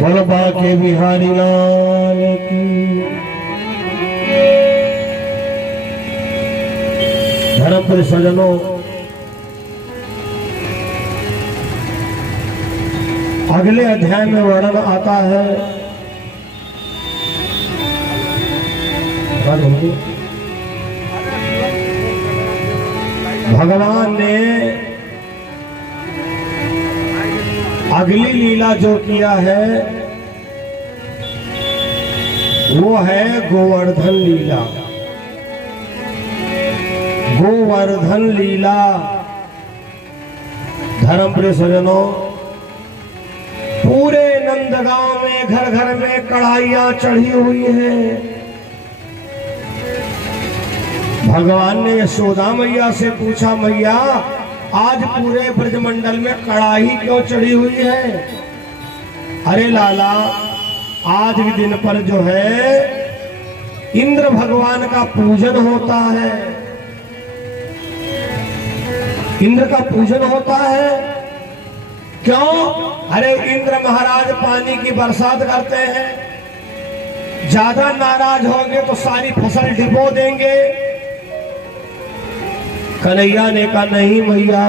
बोलो बाके बिहारी लाल की। धर्म प्रिय सज्जनों, अगले अध्याय में वर्णन आता है भगवान ने अगली लीला जो किया है वो है गोवर्धन लीला। गोवर्धन लीला धर्म प्रिय सज्जनों, पूरे नंदगांव में घर घर में कढ़ाइयां चढ़ी हुई हैं। भगवान ने यशोदा मैया से पूछा, मैया आज पूरे ब्रजमंडल में कढ़ाई क्यों चढ़ी हुई है? अरे लाला, आज के दिन पर जो है इंद्र भगवान का पूजन होता है। इंद्र का पूजन होता है क्यों? अरे इंद्र महाराज पानी की बरसात करते हैं, ज्यादा नाराज होंगे तो सारी फसल डिबो देंगे। कन्हैया ने कहा नहीं मैया,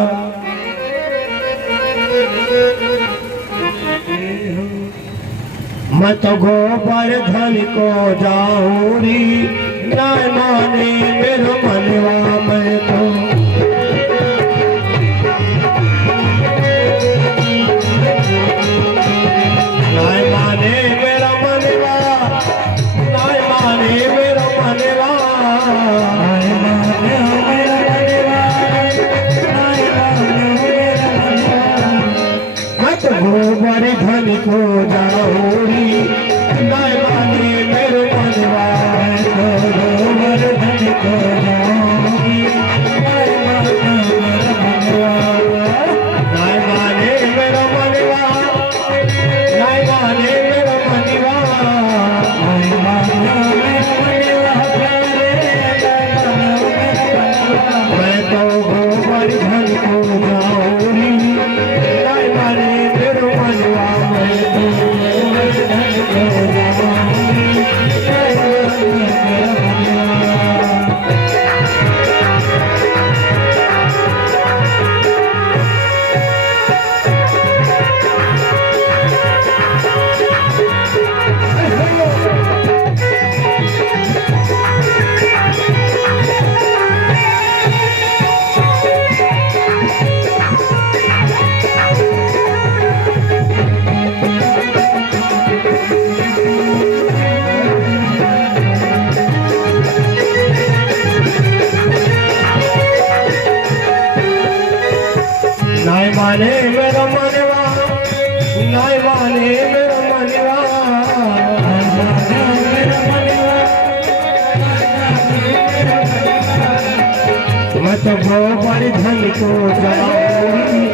मैं तो गोवर्धन को जाऊंगी, ना माने मेरा मनवा। मैं तो गोवर्धन को जाऊंगी, ना माने मेरे मनवा। गोवर्धन को जाऊंगी, ना माने मेरा मनवा, ना माने मेरा मनवा। मैं तो गोवर्धन को जाऊंगी, माने मेरा मनवा, नाय माने मेरा मनवा। मैं तो गोवर्धन को जाऊंगी,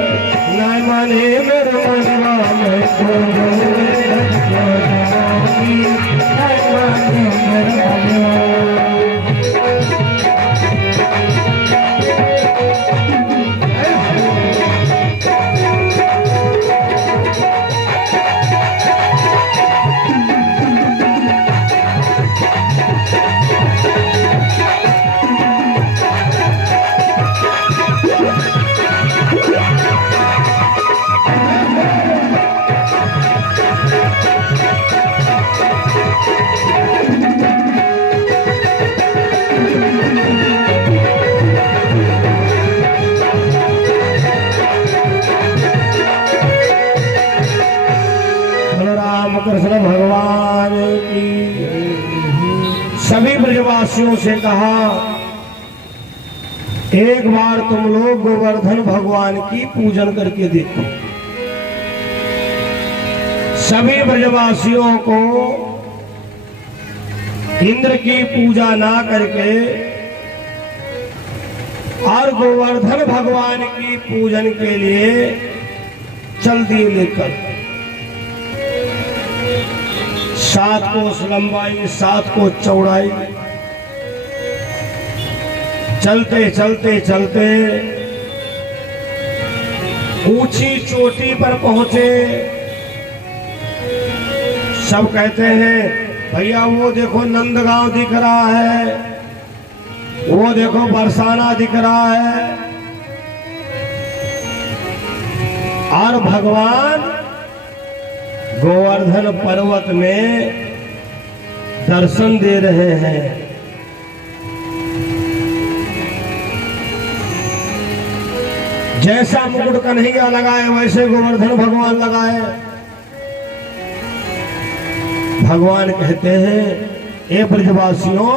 नाय माने मेरा मनवा। मैं तो गोवर्धन को जाऊंगी, नाय माने मेरा मनवा। कृष्ण भगवान की। सभी ब्रजवासियों से कहा, एक बार तुम लोग गोवर्धन भगवान की पूजन करके देखो। सभी ब्रजवासियों को इंद्र की पूजा ना करके और गोवर्धन भगवान की पूजन के लिए चल दिए लेकर। 7 कोस लंबाई, 7 कोस चौड़ाई, चलते चलते चलते ऊंची चोटी पर पहुंचे। सब कहते हैं भैया वो देखो नंदगांव दिख रहा है, वो देखो बरसाना दिख रहा है। और भगवान गोवर्धन पर्वत में दर्शन दे रहे हैं। जैसा मुकुट कन्हैया लगाए वैसे गोवर्धन भगवान लगाए। भगवान कहते हैं ए ब्रजवासियों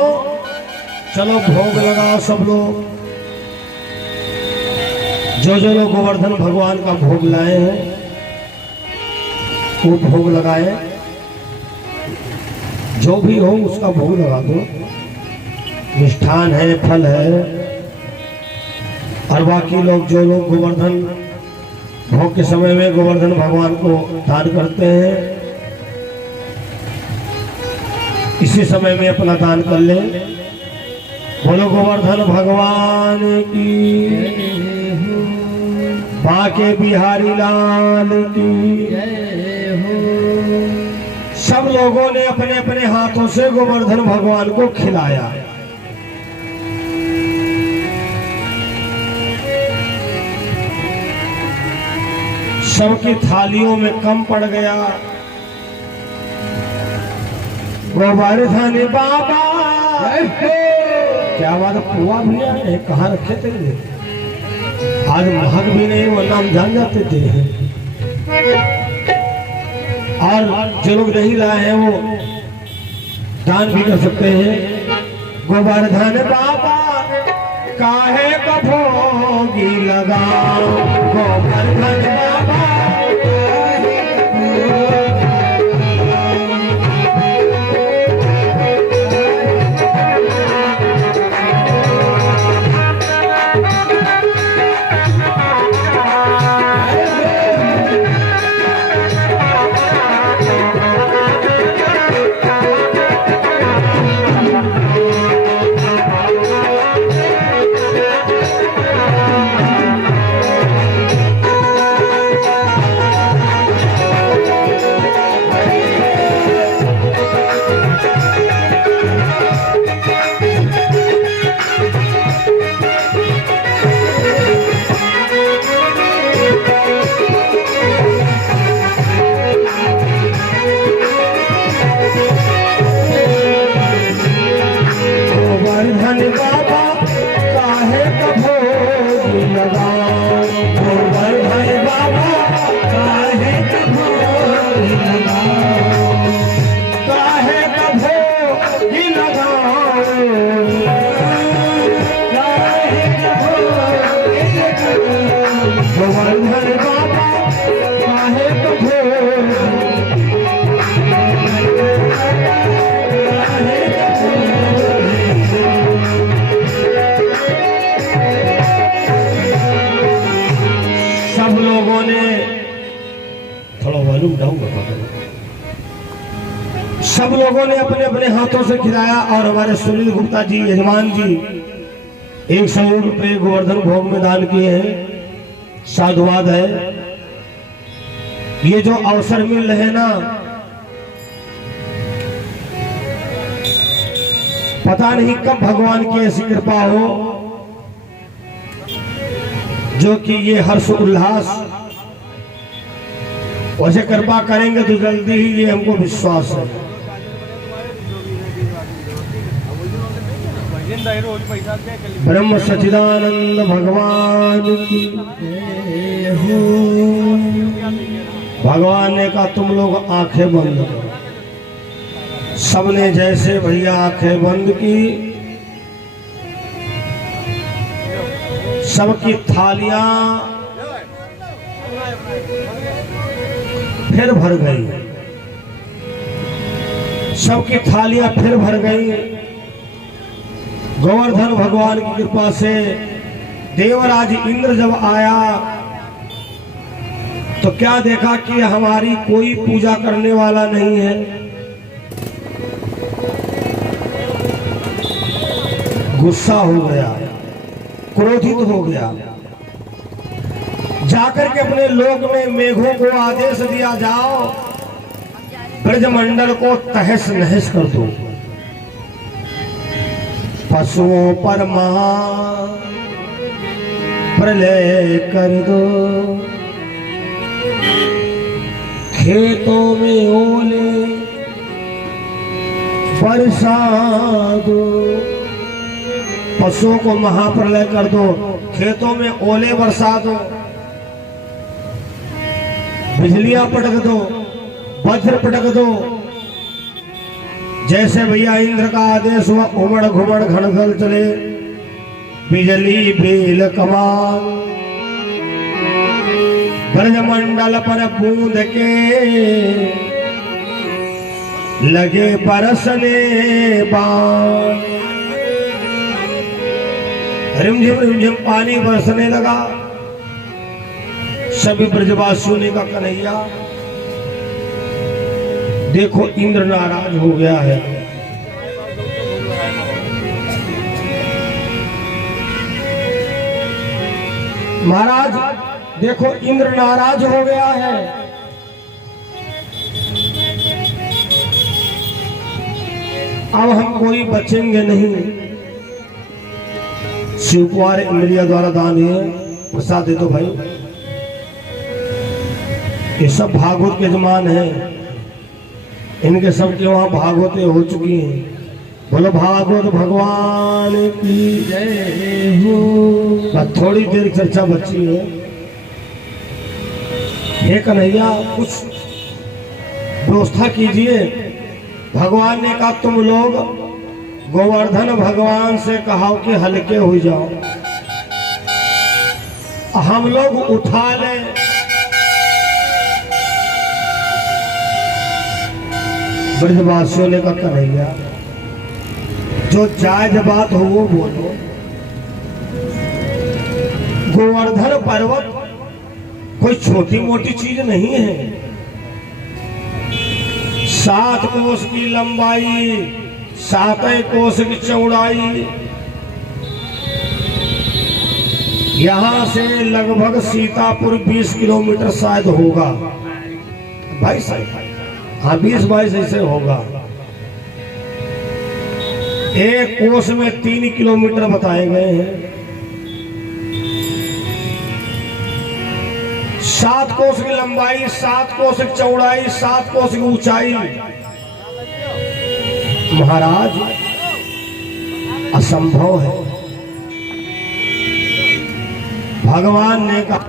चलो भोग लगाओ सब लोग। जो जो लोग गोवर्धन भगवान का भोग लाए हैं वो भोग लगाए, जो भी हो उसका भोग लगा दो। मिष्ठान है, फल है, और बाकी लोग जो लोग गोवर्धन भोग के समय में गोवर्धन भगवान को दान करते हैं इसी समय में अपना दान कर ले। बोलो गोवर्धन भगवान की, बाके बिहारी लाल की। सब लोगों ने अपने अपने हाथों से गोवर्धन भगवान को खिलाया। सबकी थालियों में कम पड़ गया। गोवर्धन बाबा क्या बात, पुआ भी है, कहाँ रखे थे? आज महक भी नहीं, वो नाम जान जाते थे। और जो लोग नहीं लाए हैं वो दान भी कर सकते हैं। गोवर्धन बाबा काहे का भोगी लगाओ, गोवर्धन बाबा सब लोगों ने अपने अपने हाथों से खिलाया। और हमारे सुनील गुप्ता जी यजमान जी 100 रुपये गोवर्धन भोग में दान किए हैं। साधुवाद है। ये जो अवसर मिल रहे ना, पता नहीं कब भगवान की ऐसी कृपा हो जो कि ये हर्ष उल्लास, वैसे कृपा करेंगे तो जल्दी ही, ये हमको विश्वास है। ब्रह्म सच्चिदानंद भगवान की हो। भगवान ने कहा तुम लोग आंखें बंद करो। सबने जैसे भैया आंखें बंद की, सबकी थालियां फिर भर गई। सबकी थालियां फिर भर गई। गोवर्धन भगवान की कृपा से देवराज इंद्र जब आया तो क्या देखा कि हमारी कोई पूजा करने वाला नहीं है। गुस्सा हो गया, क्रोधित हो गया। जाकर के अपने लोक में मेघों को आदेश दिया, जाओ ब्रजमंडल को तहस नहस कर दो, पशुओं पर महा प्रलय कर दो, खेतों में ओले बरसा दो। पशुओं को महाप्रलय कर दो, खेतों में ओले बरसा दो, बिजलियां पटक दो, वज्र पटक दो। जैसे भैया इंद्र का आदेश हुआ, उमड़ घुमड़ घनघल चले, बिजली बेल कमान, ब्रजमंडल पर बूंद के लगे बरसने बाण। रिमझिम पानी बरसने लगा। सभी ब्रजवासियों ने कहा कन्हैया देखो इंद्र नाराज हो गया है। महाराज देखो इंद्र नाराज हो गया है। अब हम कोई बचेंगे नहीं। शिव कुमार इंद्रिया द्वारा दान है, प्रसाद दे दो भाई। ये सब भागवत के जमान है, इनके सबके वहां भागवतें हो चुकी हैं। बोलो भागवत भगवान की जय हो। बस थोड़ी देर चर्चा बची है। हे कन्हैया कुछ व्यवस्था कीजिए। भगवान ने कहा तुम लोग गोवर्धन भगवान से कहा कि हल्के हो जाओ, हम लोग उठा लें। ब्रजवासियों ने कहा कन्हैया जो जायज बात हो वो बोलो। गोवर्धन पर्वत कोई छोटी मोटी चीज नहीं है। 7 कोस की लंबाई, 7 कोस की चौड़ाई, यहां से लगभग सीतापुर 20 किलोमीटर शायद होगा भाई साहब। हाँ 20-22 ऐसे होगा। एक कोस में 3 किलोमीटर बताए गए हैं। 7 कोस की लंबाई, 7 कोस की चौड़ाई, 7 कोस की ऊंचाई। महाराज असंभव है। भगवान ने कहा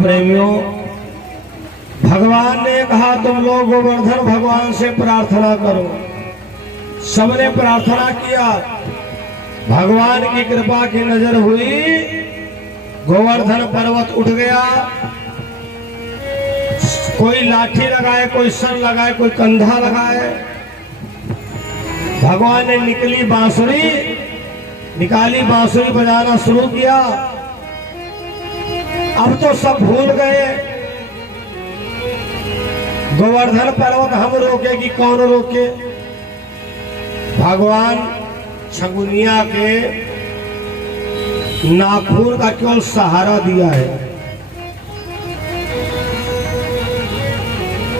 प्रेमियों, भगवान ने कहा तुम लोग गोवर्धन भगवान से प्रार्थना करो। सबने प्रार्थना किया। भगवान की कृपा की नजर हुई, गोवर्धन पर्वत उठ गया। कोई लाठी लगाए, कोई सर लगाए, कोई कंधा लगाए। भगवान ने निकाली बांसुरी बजाना शुरू किया। अब तो सब भूल गए गोवर्धन पर्वत हम रोके कि कौन रोके। भगवान छगुनिया के नाखून का केवल सहारा दिया है।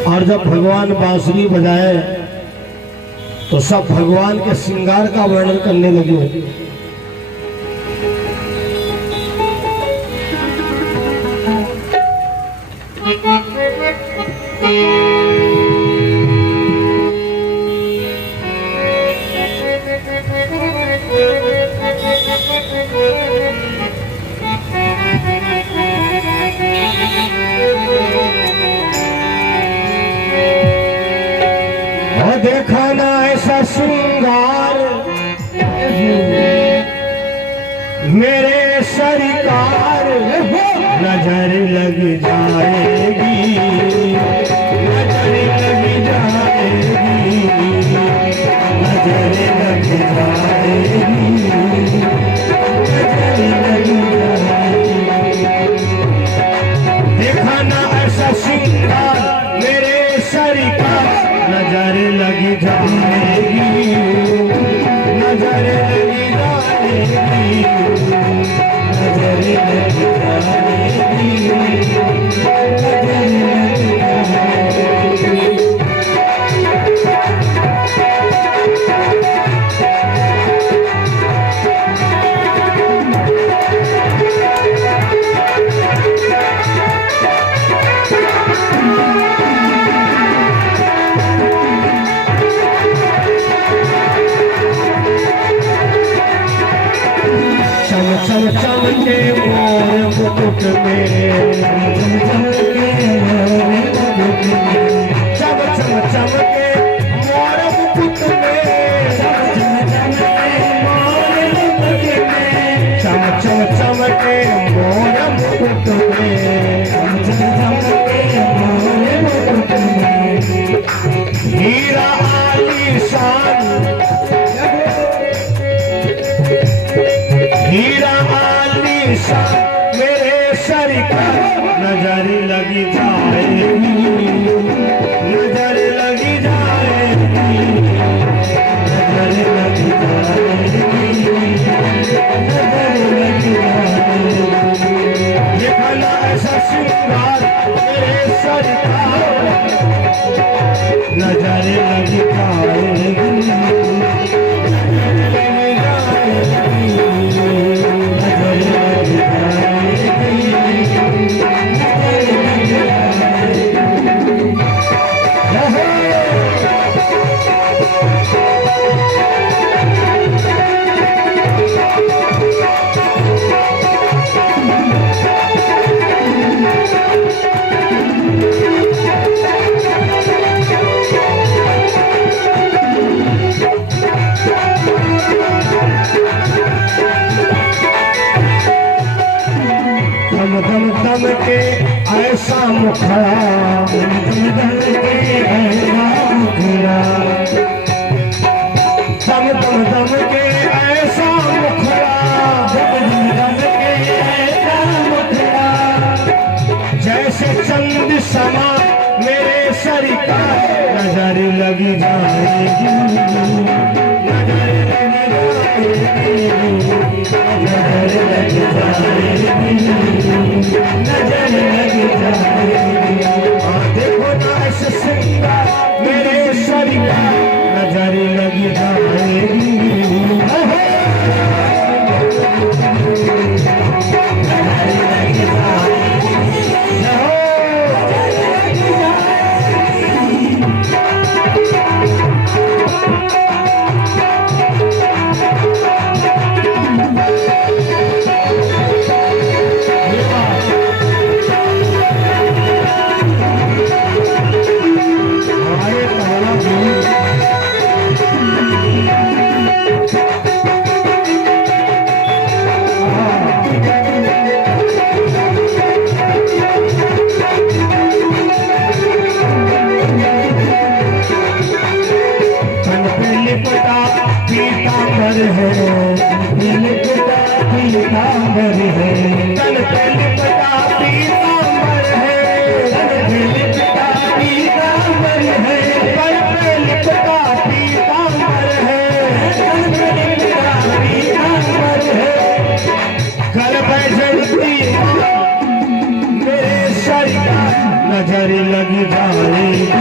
और जब भगवान बांसुरी बजाए तो सब भगवान के श्रृंगार का वर्णन करने लगे। देखा ना ऐसा श्रृंगार मेरे सरकार, नजर लग जाएगी, नजर लग जाएगी, नजर लग जाएगी, नजर लग जाएगी। के मोर मुकुट में, चम चम चम के मोर मुकुट में, चम चम चम के मोर मुकुट में, हीरा आलीशान, हीरा आलीशान मेरे सर का नजर लगी जाएगी, नजर लगी जाएगी, नजर लगी जाएगी, नजर लगी जाएगी। ये भला ऐसा श्रृंगार मेरे सर का नजर लगी जाएगी, दम के ऐसा मुखड़ा, दम के ऐसा मुखड़ा, दम के ऐसा मुखड़ा, दम के ऐसा मुखड़ा, जैसे चंद समा मेरे सर का नजर लगी जाएगी, नजर लगी जाएगी, नजर लगी जाएगी। देखो ना ऐसे श्रृंगार मेरे सर का नजर लगी जाएगी, पीतांबर है, पीतांबर है, तन पे लिपटा पीतांबर है, तन पे लिपटा पीतांबर है, पर पे लिपटा पीतांबर है, तन पे लिपटा पीतांबर है, घर बैठती मेरे सर का नजर लगी जाएगी,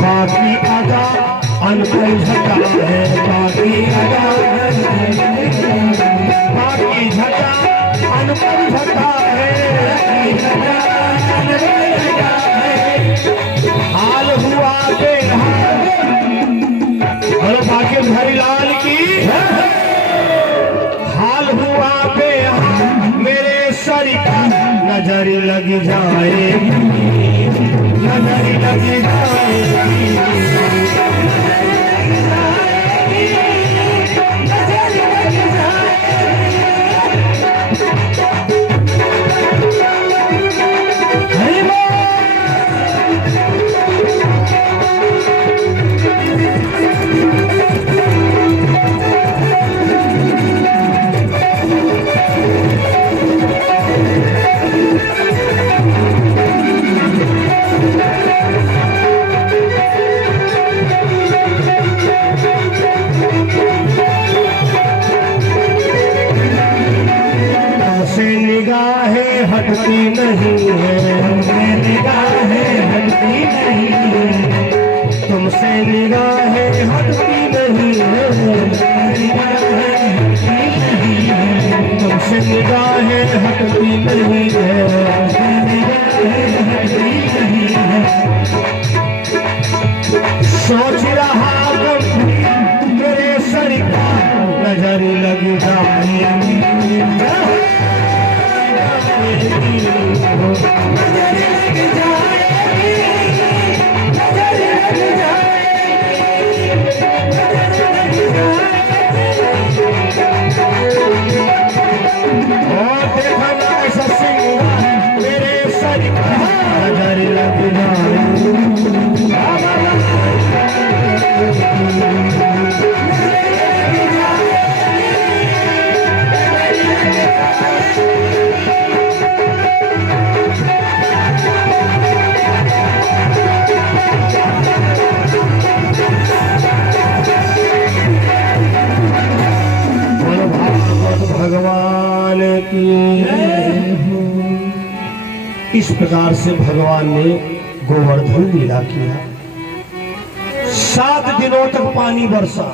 बाकी अदा अनपढ़ झटा है, बाकी अदा बाकी झटा अनपढ़ झटा है, हाल हुआ बेहाल, और बाकी हरिलाल की हाल हुआ बेहाल मेरे सर का नजर लगी जाएगी, नजर लगी जाएगी, नजर लगी जाएगी। नजर लग जाएगी, और देखा ना ऐसा सिंह मेरे सर नजर लग जाएगी। भगवान की इस प्रकार से भगवान ने गोवर्धन लीला किया। 7 दिनों तक पानी बरसा,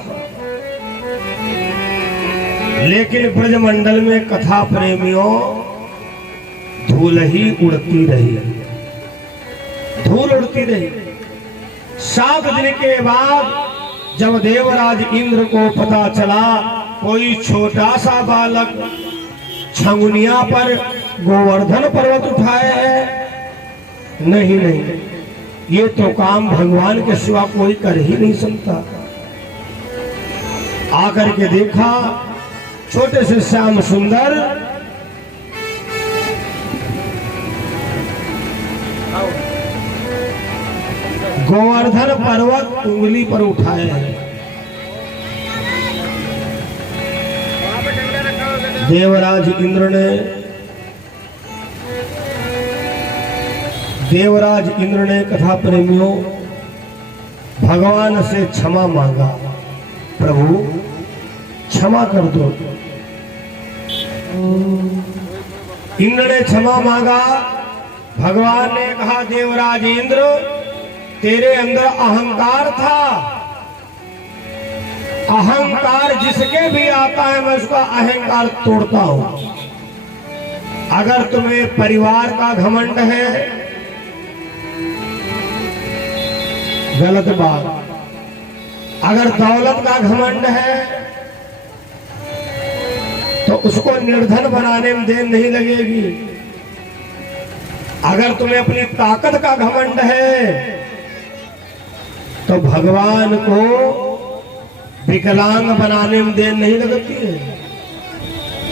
लेकिन ब्रजमंडल में कथा प्रेमियों धूल ही उड़ती रही, धूल उड़ती रही। 7 दिन के बाद जब देवराज इंद्र को पता चला कोई छोटा सा बालक छंगुनिया पर गोवर्धन पर्वत उठाए है, नहीं नहीं, ये तो काम भगवान के सिवा कोई कर ही नहीं सकता। आकर के देखा छोटे से श्याम सुंदर गोवर्धन पर्वत उंगली पर उठाए हैं। देवराज इंद्र ने कथा प्रेमियों भगवान से क्षमा मांगा, प्रभु क्षमा कर दो। इंद्र ने क्षमा मांगा, भगवान ने कहा देवराज इंद्र तेरे अंदर अहंकार था, अहंकार जिसके भी आता है मैं उसका अहंकार तोड़ता हूं। अगर तुम्हें परिवार का घमंड है गलत बात, अगर दौलत का घमंड है तो उसको निर्धन बनाने में देर नहीं लगेगी। अगर तुम्हें अपनी ताकत का घमंड है तो भगवान को विकलांग बनाने में देर नहीं लगती है।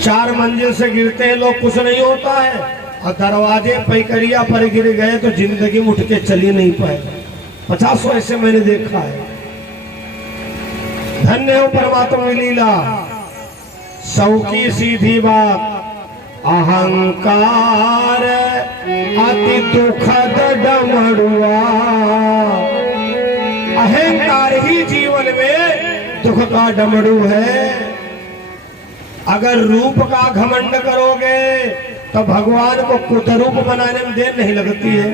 4 मंजिल से गिरते हैं लोग, कुछ नहीं होता है, और दरवाजे पैकरिया पर गिर गए तो जिंदगी में उठ के चल ही नहीं पाए। 50 ऐसे मैंने देखा है। धन्य हो परमात्मा की लीला। सौ की सीधी बात, अहंकार अति दुखद डमरुआ। अहंकार ही जीवन में दुख का डमरू है। अगर रूप का घमंड करोगे तो भगवान को कुतरूप बनाने में देर नहीं लगती है।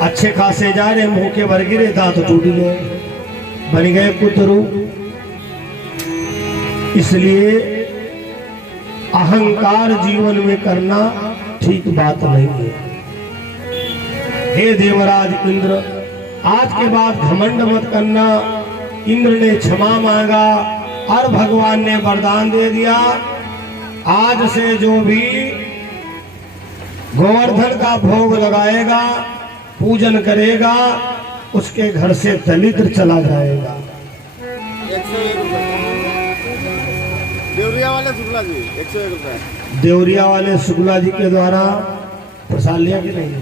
अच्छे खासे जा रहे, मुंह के भर गिरे, दांत टूट गए, बन गए कुतरूप। इसलिए अहंकार जीवन में करना ठीक बात नहीं है। हे देवराज इंद्र, आज के बाद घमंड मत करना। इंद्र ने क्षमा मांगा और भगवान ने वरदान दे दिया, आज से जो भी गोवर्धन का भोग लगाएगा, पूजन करेगा, उसके घर से दलिद्र चला जाएगा। 101 रुपए देवरिया वाले शुक्ला जी, 101 रुपए। देवरिया वाले शुक्ला जी के द्वारा प्रसाद लिया कि नहीं?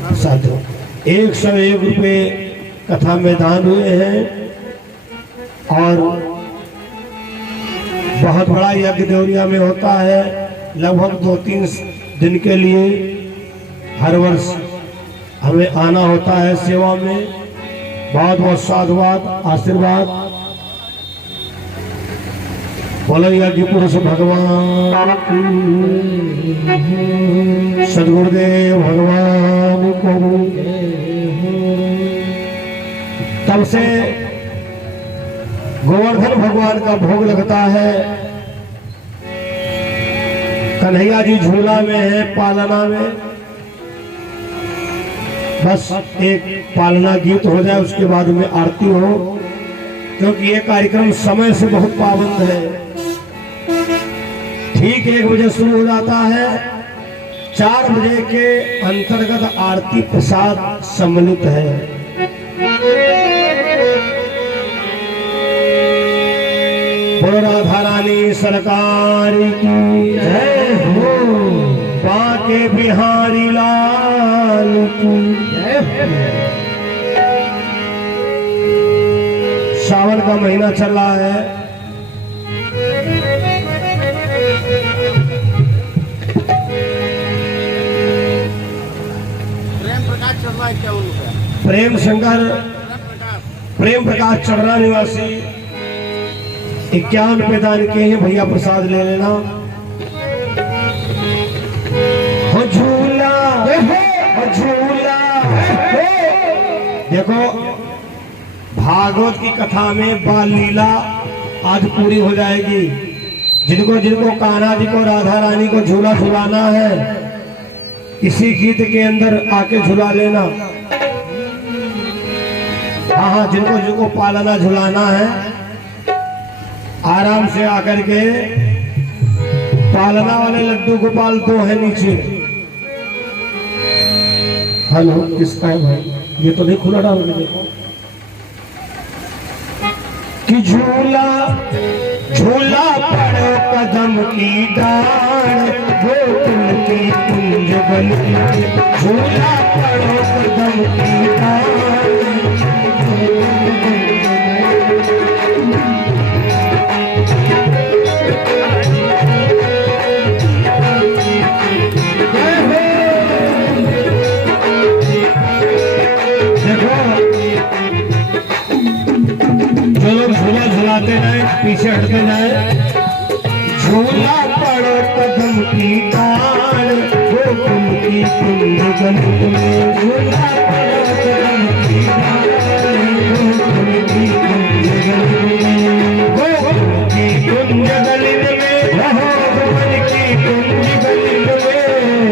प्रसाद 101 रुपए कथा में दान हुए हैं। और बहुत बड़ा यज्ञ देवरिया में होता है, लगभग 2-3 दिन के लिए हर वर्ष हमें आना होता है सेवा में। बहुत बहुत साधुवाद, आशीर्वाद। बोलो यज्ञ पुरुष भगवान सदगुरुदेव भगवान को। तब से गोवर्धन भगवान का भोग लगता है। कन्हैया जी झूला में है, पालना में। बस एक पालना गीत हो जाए, उसके बाद में आरती हो, क्योंकि ये कार्यक्रम समय से बहुत पाबंद है। ठीक 1 बजे शुरू हो जाता है, 4 बजे के अंतर्गत आरती प्रसाद सम्मिलित है। बोलो राधा रानी सरकार की जय हो, बांके बिहारी लाल की जय हो। सावन का महीना चल रहा है। प्रेम प्रकाश चल रहा है क्या उनका? प्रेम शंकर प्रेम प्रकाश चढ़ना निवासी 51 रुपए दान किए हैं। भैया प्रसाद ले लेना। हो झूला हो झूला। देखो भागवत की कथा में बाल लीला आज पूरी हो जाएगी। जिनको जिनको कान्हा जी को राधा रानी को झूला झुलाना है, इसी गीत के अंदर आके झुला लेना। हाँ, जिनको जिनको पालना झुलाना है आराम से आकर के, पालना वाले लड्डू गोपाल 2 है नीचे। हेलो, किसका है भाई? ये तो नहीं खुला डाल के देखो कि झूला झूला पड़ो कदम की डाल, गोकुल की कुंज बनी। झूला पड़ो कदम की डाल। झूलाते जाए, पीछे हटते जाए। झूला पड़ो कदम की डाल, गोकुल की कुंज गली में। झूला पड़ो कदम की डाल, गोकुल की कुंज गली में। गोकुल की कुंज गली में रहो, गोकुल की कुंज गली में।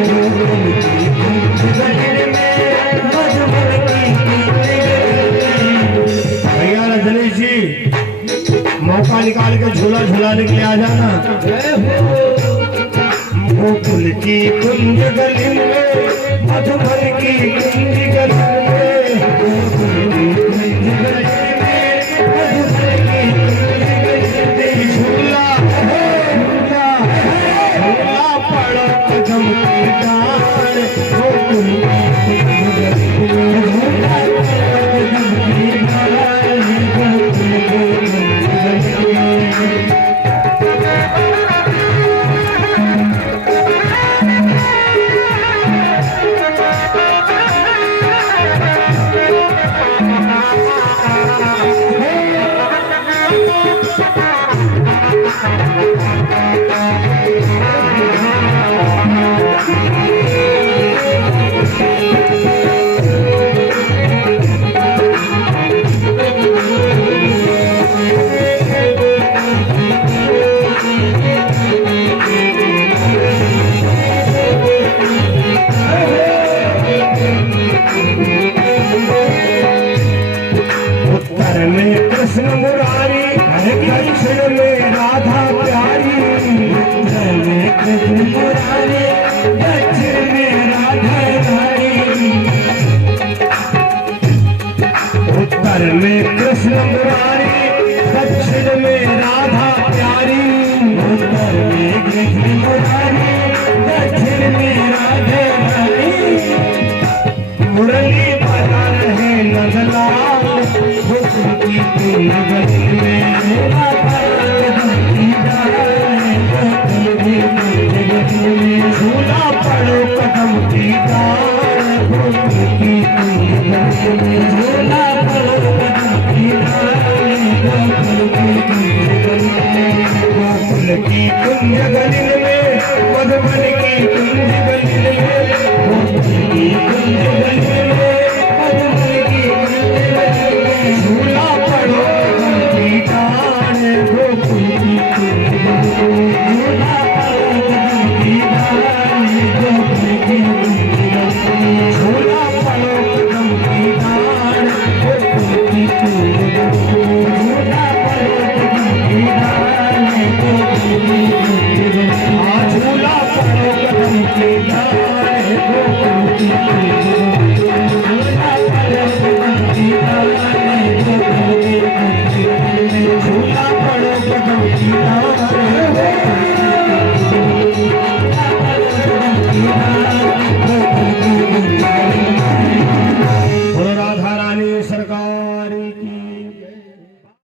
गोकुल की कुंज गली में, मधुबन की कुंज गली में। भैया रजनीश जी, मौका निकाल के झूला झुलाने के लिए आ जाना। गोकुल की कुंज गली में, मधुबन की कुंज गली में। गोकुल की कुंज गली में, मधुबन की कुंज गली में। झूला झूला झूला पड़ो कदम की डाल, गोकुल की कुंज गली में। झूला पड़ो कदम की डाल, गोकुल की कृष्ण मुरारी, दक्षिण में राधा प्यारी। कृष्ण मुरारी, दक्षिण में राधा प्यारी। उत्तर में कृष्ण मुरारी, दक्षिण में राधा प्यारी। उत्तर में कृष्ण मुरारी, दक्षिण में राधा प्यारी। मुरली बजा रहे नंदलाल, गोकुल की कुंज गली में। झूला पड़ो कदम की डाल, गोकुल की कुंज गली में। झूला पड़ो कदम की डाल, गोकुल की कुंज गली में। गोकुल की कुंज गली में।